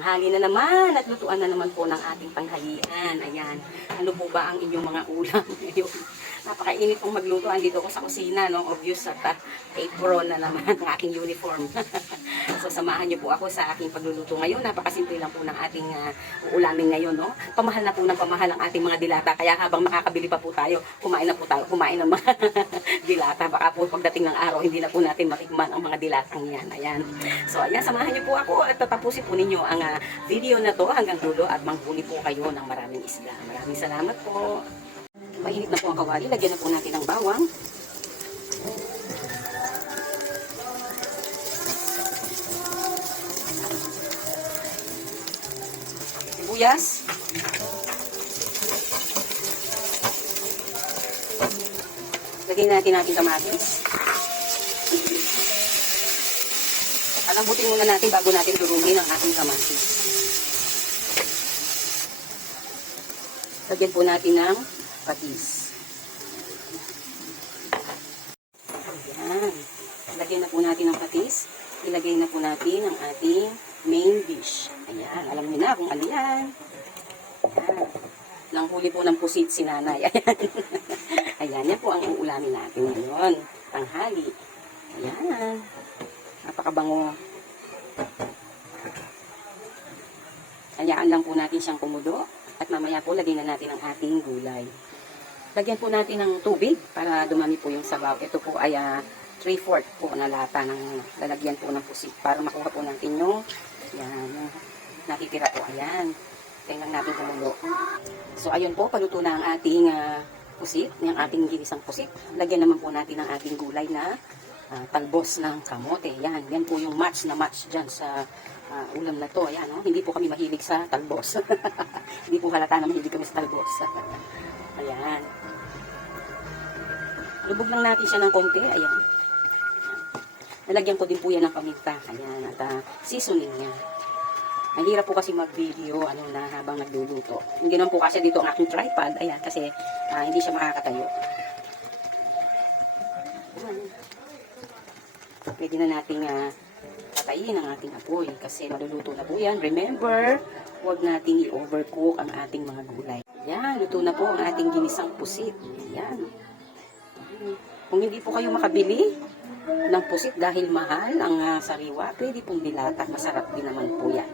Tanghali na naman at lutuan na naman po ng ating panghalian. Ayan. Ano po ba ang inyong mga ulam ngayon? Napakainit pong magluto. Andito ko sa kusina, no? Obvious at apron na naman ang aking uniform. So, samahan niyo po ako sa aking pagluluto ngayon. Napakasimple lang po ng ating uulamin ngayon, no? Pamahal na po ng pamahal ang ating mga dilata. Kaya habang makakabili pa po tayo, kumain na po tayo. Kumain ng mga dilata. Baka po pagdating ng araw, hindi na po natin matikman ang mga dilatang yan. Ayan. So, ayan, samahan niyo po ako at tatapusin po ninyo ang video na to hanggang dulo at manghuli po kayo ng maraming isda. Maraming salamat po. Mainit na po ang kawali. Lagyan na po natin ng bawang. Sibuyas. Lagyan natin natin kamatis. Alambutin muna natin bago natin durugin ang ating kamatis. Lagyan po natin ng patis. Ayan. Lagyan na po natin ng patis. Ilagay na po natin ang ating main dish. Ayan. Alam niyo na kung ano yan. Ayan. Langhuli po ng pusit si nanay. Ayan. Ayan. Yan po ang uulamin natin ngayon. Tanghali. Ayan. Napakabango. Hayaan lang po natin siyang kumulo. At mamaya po, lagyan na natin ang ating gulay. Lagyan po natin ng tubig para dumami po yung sabaw. Ito po ay 3/4 po na lata ng lalagyan po ng pusit. Para makuha po natin yung natitira po. Ayan. Tingnan natin kumulo. So, ayun po, paluto na ang ating pusit, yung ating ginisang pusit. Lagyan naman po natin ang ating gulay na talbos ng kamote. Yan. Yan po yung match na match dyan sa ulam na to. Ayan, no? Hindi po kami mahilig sa talbos. Hindi po halata na mahilig kami sa talbos. Ayan. Lubog lang natin siya ng konti. Ayan. Nalagyan ko din po yan ng paminta. Ayan. At seasoning niya. Mahirap po kasi mag-video na habang nagluluto. Hindi naman po kasi dito ang aking tripod. Ayan. Kasi hindi siya makakatayo. Ayan. Pwede na nating patayin ang ating apoy kasi maluluto na po yan. Remember, huwag nating i-overcook ang ating mga gulay. Yan, luto na po ang ating ginisang pusit. Yan. Kung hindi po kayo makabili ng pusit dahil mahal ang sariwa, pwede pong dilata. Masarap din naman po yan.